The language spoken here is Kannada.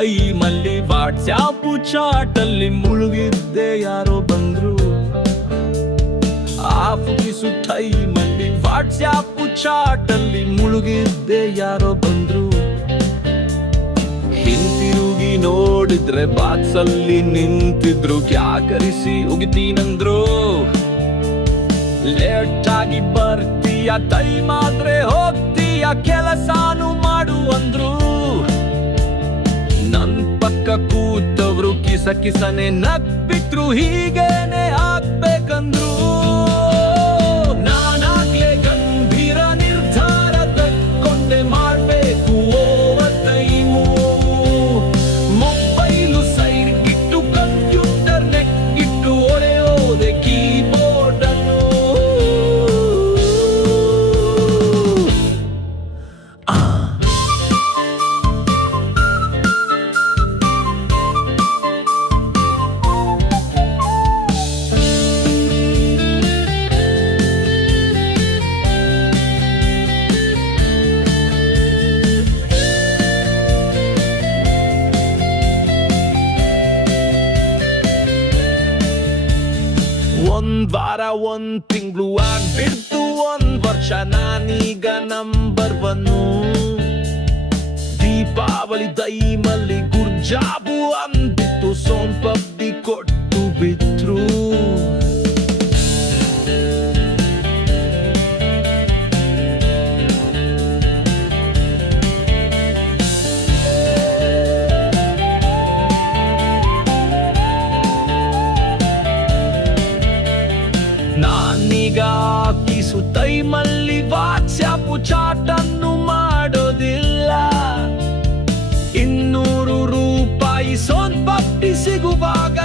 ಟೈಮಲ್ಲಿ ವಾಟ್ಸ್ಆಪ್ ಚಾಟಲ್ಲಿ ಮುಳುಗಿದ್ದೆ ಯಾರೋ ಬಂದ್ರು. ಆಫೀಸು ಟೈಮಲ್ಲಿ ವಾಟ್ಸ್ಆಪ್ ಚಾಟಲ್ಲಿ ಮುಳುಗಿದ್ದೆ ಯಾರೋ ಬಂದ್ರು. ಹಿಂತಿರುಗಿ ನೋಡಿದ್ರೆ ಬಾಕ್ಸಲ್ಲಿ ನಿಂತಿದ್ರು, ಕ್ಯಾಕರಿಸಿ ಉಗಿತೀನಂದ್ರು. ಲೇಟಾಗಿ ಬರ್ತೀಯ, ಟೈಮ್ ಆದ್ರೆ ಹೋಗ್ತೀಯ, ಕೆಲಸಾನು ಮಾಡು ಅಂದ್ರು. ನನ್ ಪಕ್ಕ ಕೂತವ್ರು ಕಿಸನೆ ನಗ್ಬಿಟ್ರು, ಹೀಗೇನೆ ಆಗ್ಬೇಕಂದ್ರು. ನಾನಾಗ್ಲೇ ಗಂಭೀರ ನಿರ್ಧಾರ ತಕ್ಕೊಂಡೆ, ಮಾಡ್ಬೇಕು ಓವರ್ ಟೈಮು. ಮೊಬೈಲು ಸೈಡ್ಗಿಟ್ಟು ಕಂಪ್ಯೂಟರ್ ನೆಕ್ಕಿಟ್ಟು ಒಡೆಯೋದೆ ಕೀಬೋರ್ಡ್ ಅನ್ನು. ಒಂದ್ ವಾರ ಒಂದ್ ತಿಂಗಳು ಆಗ್ಬಿಡ್ತು, ಒಂದ್ ವರ್ಷ ನಾನೀಗ ನಂಬರ್ 1. ದೀಪಾವಳಿ ಟೈಮಲ್ಲಿ ಗುರ್ಜಾಬು ಅಂದ್ಬಿಟ್ಟು ಸೋನ್ ಪಪ್ಡಿ ಕೊಟ್ಟು ಬಿಟ್ರು. ನಾನೀಗ ಕಿಸು ಟೈಮಲ್ಲಿ ವಾಟ್ಸ್ಆಪ್ ಚಾಟನ್ನು ಮಾಡೋದಿಲ್ಲ. 200 ರೂಪಾಯಿ ಸೋನ್ ಪಪ್ಡಿ ಸಿಗುವಾಗ